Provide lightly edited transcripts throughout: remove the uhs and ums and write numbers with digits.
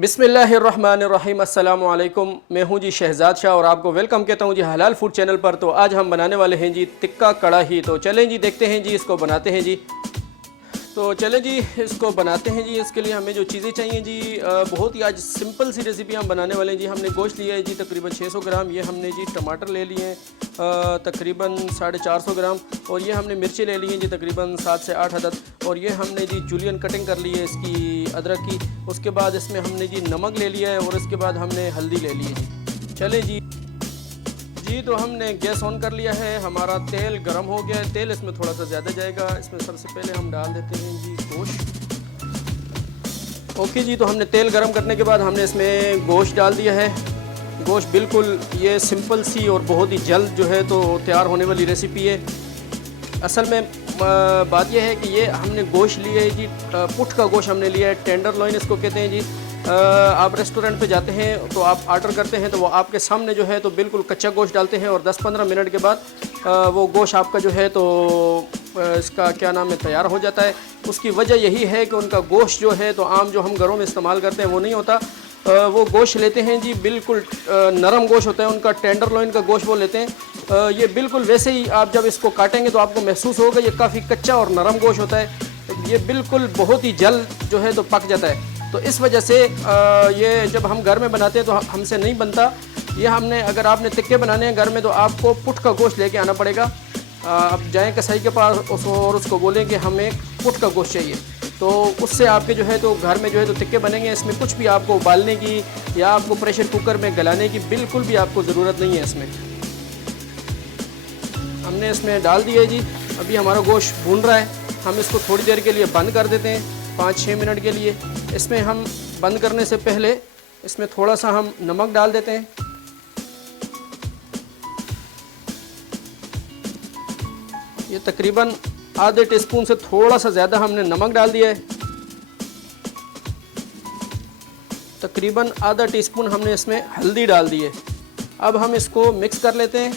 बिस्मिल्लाहिर्रहमानिर्रहीम, अस्सलामु अलैकुम। मैं हूं जी शहजाद शाह और आपको वेलकम कहता हूं जी हलाल फूड चैनल पर। तो आज हम बनाने वाले हैं जी टिक्का कड़ाही। तो चलें जी देखते हैं जी, इसको बनाते हैं जी। तो चलें जी इसको बनाते हैं जी। इसके लिए हमें जो चीज़ें चाहिए जी, बहुत ही आज सिंपल सी रेसिपी हम बनाने वाले हैं जी। हमने गोश्त लिया है जी तकरीबन 600 ग्राम। ये हमने जी टमाटर ले लिए हैं तकरीबन 450 ग्राम। और ये हमने मिर्ची ले ली हैं जी तकरीबन 7 से 8 अदद। और ये हमने जी जूलियन कटिंग कर ली है इसकी अदरक की। उसके बाद इसमें हमने जी नमक ले लिया है और उसके बाद हमने हल्दी ले ली है जी। चलें जी। तो हमने गैस ऑन कर लिया है, हमारा तेल गरम हो गया है। तेल इसमें थोड़ा सा ज़्यादा जाएगा। इसमें सबसे पहले हम डाल देते हैं जी गोश्त। ओके जी, तो हमने तेल गरम करने के बाद हमने इसमें गोश्त डाल दिया है। गोश्त बिल्कुल ये सिंपल सी और बहुत ही जल्द जो है तो तैयार होने वाली रेसिपी है। असल में बात यह है कि ये हमने गोश्त लिया है जी, पुट का गोश्त हमने लिया है, टेंडर लॉइन इसको कहते हैं जी। आप रेस्टोरेंट पे जाते हैं तो आप ऑर्डर करते हैं तो वो आपके सामने जो है तो बिल्कुल कच्चा गोश्त डालते हैं और 10-15 मिनट के बाद वो गोश्त आपका जो है तो इसका क्या नाम है तैयार हो जाता है। उसकी वजह यही है कि उनका गोश्त जो है तो आम जो हम घरों में इस्तेमाल करते हैं वो नहीं होता। वो गोश्त लेते हैं जी बिल्कुल नरम गोश्त होता है उनका, टेंडर लॉइन का गोश्त वो लेते हैं। ये बिल्कुल वैसे ही आप जब इसको काटेंगे तो आपको महसूस होगा ये काफ़ी कच्चा और नरम गोश्त होता है। ये बिल्कुल बहुत ही जल्द जो है तो पक जाता है। तो इस वजह से ये जब हम घर में बनाते हैं तो हमसे नहीं बनता। ये हमने अगर आपने टिक्के बनाने हैं घर में तो आपको पुट का गोश्त लेके आना पड़ेगा। आप जाएँ कसाई के पास और उसको बोलें कि हमें पुट का गोश्त चाहिए, तो उससे आपके जो है तो घर में जो है तो टिक्के बनेंगे। इसमें कुछ भी आपको उबालने की या आपको प्रेशर कुकर में गलाने की बिल्कुल भी आपको ज़रूरत नहीं है। इसमें हमने इसमें डाल दिया है जी। अभी हमारा गोश्त भून रहा है, हम इसको थोड़ी देर के लिए बंद कर देते हैं 5-6 मिनट के लिए। इसमें हम बंद करने से पहले इसमें थोड़ा सा हम नमक डाल देते हैं। ये तकरीबन आधे टीस्पून से थोड़ा सा ज़्यादा हमने नमक डाल दिया है। तकरीबन आधा टीस्पून हमने इसमें हल्दी डाल दी है। अब हम इसको मिक्स कर लेते हैं।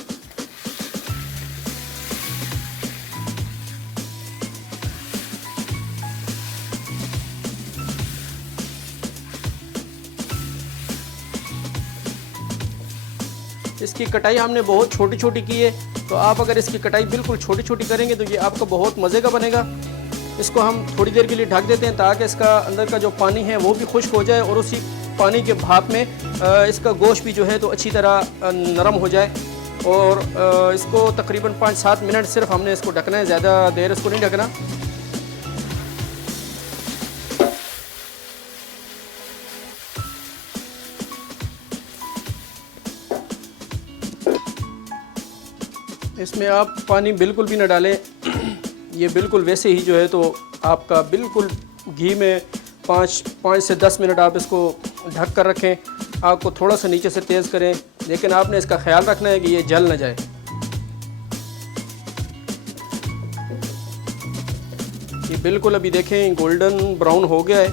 इसकी कटाई हमने बहुत छोटी छोटी की है, तो आप अगर इसकी कटाई बिल्कुल छोटी छोटी करेंगे तो ये आपका बहुत मज़े का बनेगा। इसको हम थोड़ी देर के लिए ढक देते हैं ताकि इसका अंदर का जो पानी है वो भी खुश्क हो जाए और उसी पानी के भाप में इसका गोश्त भी जो है तो अच्छी तरह नरम हो जाए। और इसको तकरीबन 5-7 मिनट सिर्फ हमने इसको ढकना है, ज़्यादा देर इसको नहीं ढकना। इसमें आप पानी बिल्कुल भी ना डालें। ये बिल्कुल वैसे ही जो है तो आपका बिल्कुल घी में 5 से 10 मिनट आप इसको ढक कर रखें। आपको थोड़ा सा नीचे से तेज़ करें, लेकिन आपने इसका ख्याल रखना है कि ये जल ना जाए। ये बिल्कुल अभी देखें गोल्डन ब्राउन हो गया है।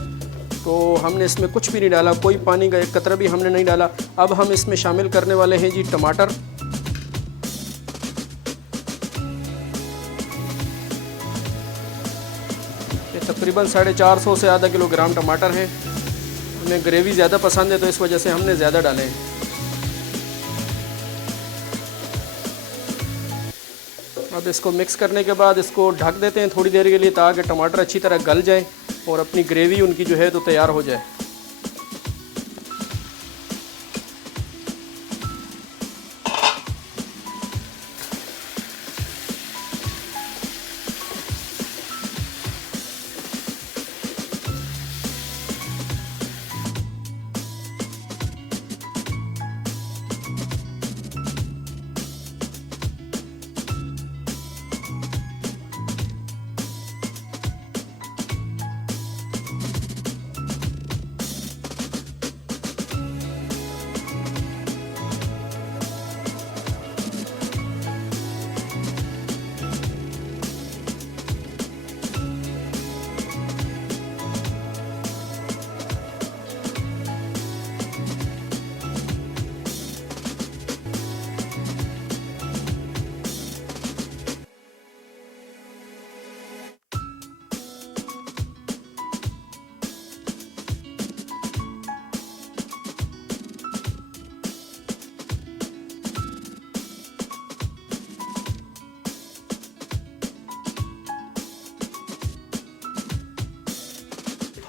तो हमने इसमें कुछ भी नहीं डाला, कोई पानी का एक कतरा भी हमने नहीं डाला। अब हम इसमें शामिल करने वाले हैं जी टमाटर। तकरीबन 450 से आधा किलोग्राम टमाटर है। हमें ग्रेवी ज़्यादा पसंद है तो इस वजह से हमने ज़्यादा डाले हैं। अब इसको मिक्स करने के बाद इसको ढक देते हैं थोड़ी देर के लिए ताकि टमाटर अच्छी तरह गल जाए और अपनी ग्रेवी उनकी जो है तो तैयार हो जाए।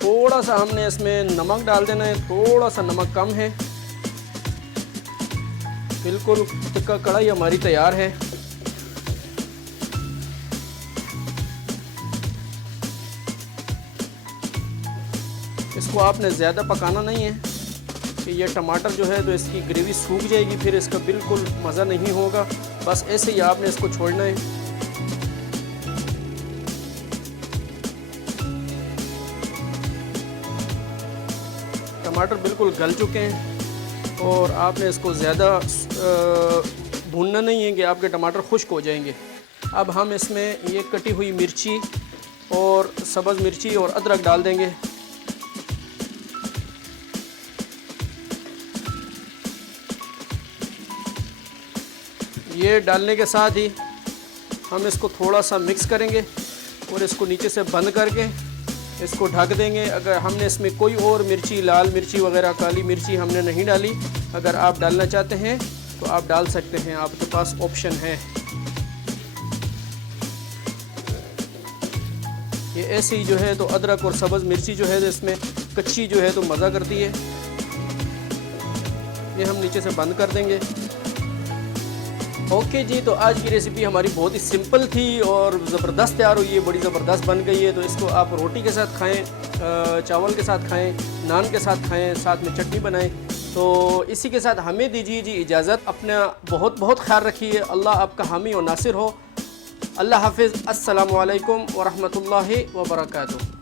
थोड़ा सा हमने इसमें नमक डाल देना है, थोड़ा सा नमक कम है। बिल्कुल टिक्का कढ़ाई हमारी तैयार है। इसको आपने ज़्यादा पकाना नहीं है कि ये टमाटर जो है तो इसकी ग्रेवी सूख जाएगी, फिर इसका बिल्कुल मज़ा नहीं होगा। बस ऐसे ही आपने इसको छोड़ना है। टमाटर बिल्कुल गल चुके हैं और आपने इसको ज़्यादा भूनना नहीं है कि आपके टमाटर खुश्क हो जाएंगे। अब हम इसमें ये कटी हुई मिर्ची और सब्ज़ मिर्ची और अदरक डाल देंगे। ये डालने के साथ ही हम इसको थोड़ा सा मिक्स करेंगे और इसको नीचे से बंद करके इसको ढक देंगे। अगर हमने इसमें कोई और मिर्ची, लाल मिर्ची वगैरह, काली मिर्ची हमने नहीं डाली। अगर आप डालना चाहते हैं तो आप डाल सकते हैं, आपके पास ऑप्शन है। ये ऐसे ही जो है तो अदरक और सब्ज़ मिर्ची जो है तो इसमें कच्ची जो है तो मज़ा करती है। ये हम नीचे से बंद कर देंगे। ओके जी, तो आज की रेसिपी हमारी बहुत ही सिंपल थी और ज़बरदस्त तैयार हुई है, बड़ी ज़बरदस्त बन गई है। तो इसको आप रोटी के साथ खाएं, चावल के साथ खाएं, नान के साथ खाएं, साथ में चटनी बनाएं। तो इसी के साथ हमें दीजिए जी इजाज़त। अपना बहुत बहुत ख्याल रखिए। अल्लाह आपका हामी और नासिर हो। अल्लाह हाफिज़। अस्सलामु अलैकुम व रहमतुल्लाहि व बरकातुहू।